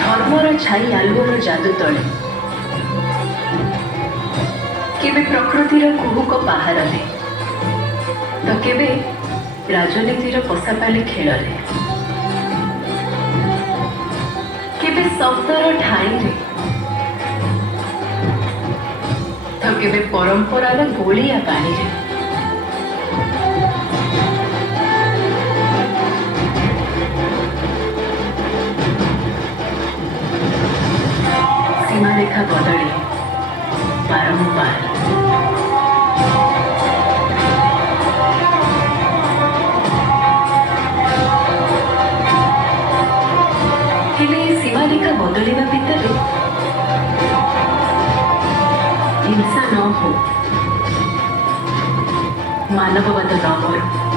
धर्मर छाई आलुअर जादू तले केबे प्रकृतिर कुहुक बाहर तो केबे राजनीतिर पशापाली खेल केबे शब्दर ठाई तो केबे परंपरार गोलिया पानी रे। सीमारेखा बदले बारंबार सीमारेखा बदलवा भितर हिंसा न हो, मानववाद न हो।